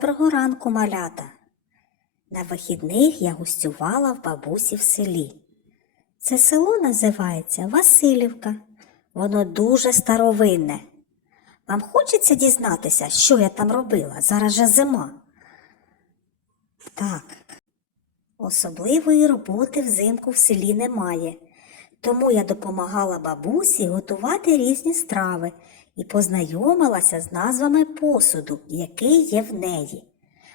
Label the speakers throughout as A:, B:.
A: Доброго ранку, малята. На вихідних я гостювала в бабусі в селі. Це село називається Васильівка. Воно дуже старовинне. Вам хочеться дізнатися, що я там робила? Зараз же зима. Так, особливої роботи взимку в селі немає. Тому я допомагала бабусі готувати різні страви і познайомилася з назвами посуду, який є в неї.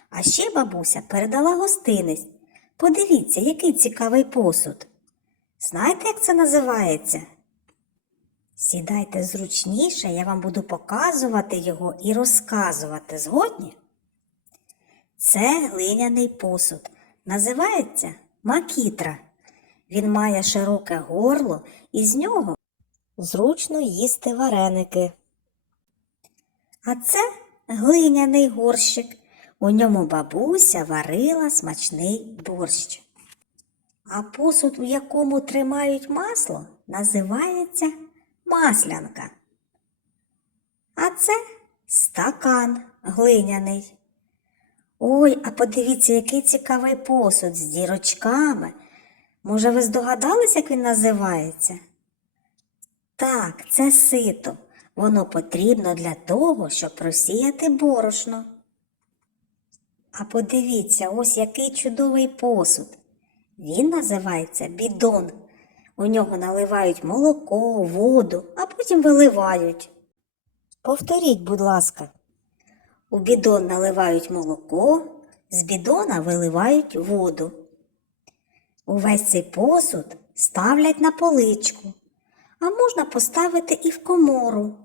A: А ще бабуся передала гостинець. Подивіться, який цікавий посуд. Знаєте, як це називається? Сідайте зручніше, я вам буду показувати його і розказувати. Згодні? Це глиняний посуд. Називається макітра. Він має широке горло і з нього зручно їсти вареники. А це глиняний горщик. У ньому бабуся варила смачний борщ. А посуд, у якому тримають масло, називається маслянка. А це стакан глиняний. Ой, а подивіться, який цікавий посуд з дірочками. Може, ви здогадались, як він називається? Так, це сито. Воно потрібно для того, щоб просіяти борошно. А подивіться, ось який чудовий посуд. Він називається бідон. У нього наливають молоко, воду, а потім виливають. Повторіть, будь ласка. У бідон наливають молоко, з бідона виливають воду. Увесь цей посуд ставлять на поличку, а можна поставити і в комору.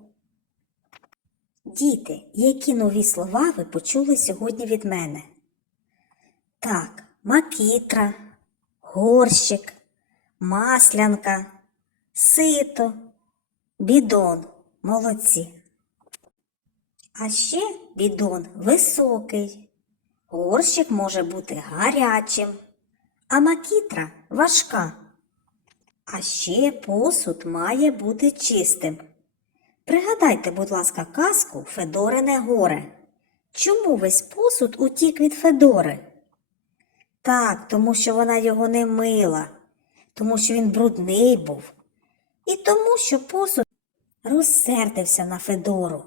A: Діти, які нові слова ви почули сьогодні від мене? Так, макітра, горщик, маслянка, сито, бідон. Молодці. А ще бідон високий. Горщик може бути гарячим, а макітра важка. А ще посуд має бути чистим. Пригадайте, будь ласка, казку Федорине горе. Чому весь посуд утік від Федори? Так, тому що вона його не мила, тому що він брудний був, і тому, що посуд розсердився на Федору.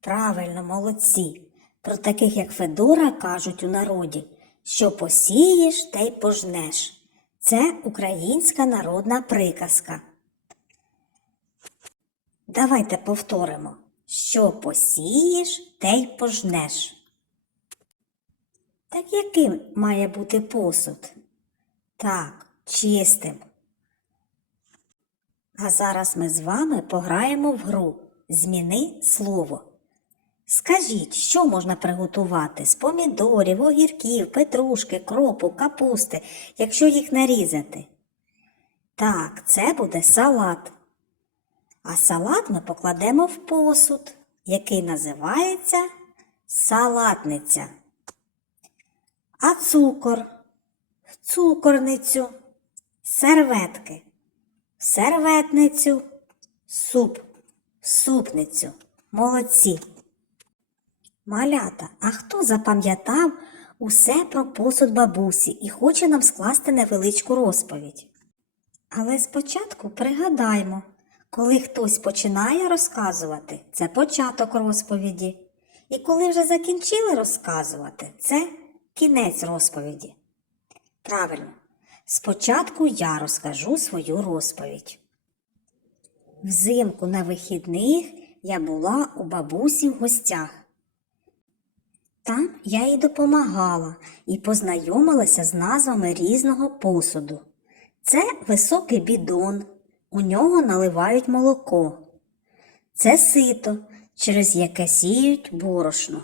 A: Правильно, молодці. Про таких, як Федора, кажуть у народі, що посієш, те й пожнеш. Це українська народна приказка. Давайте повторимо, що посієш, те й пожнеш. Так яким має бути посуд? Так, чистим. А зараз ми з вами пограємо в гру Зміни слово. Скажіть, що можна приготувати з помідорів, огірків, петрушки, кропу, капусти, якщо їх нарізати? Так, це буде салат. А салат ми покладемо в посуд, який називається салатниця. А цукор цукорницю, серветки, серветницю, суп, супницю. Молодці. Малята, а хто запам'ятав усе про посуд бабусі і хоче нам скласти невеличку розповідь? Але спочатку пригадаймо, коли хтось починає розказувати, це початок розповіді. І коли вже закінчили розказувати, це кінець розповіді. Правильно, спочатку я розкажу свою розповідь. Взимку на вихідних я була у бабусі в гостях. Там я їй допомагала і познайомилася з назвами різного посуду. Це високий бідон, у нього наливають молоко. Це сито, через яке сіють борошно.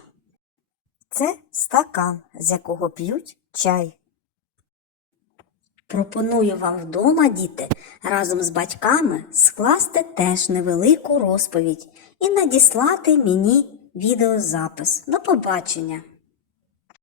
A: Це стакан, з якого п'ють чай. Пропоную вам вдома, діти, разом з батьками скласти теж невелику розповідь і надіслати мені відеозапис. До побачення!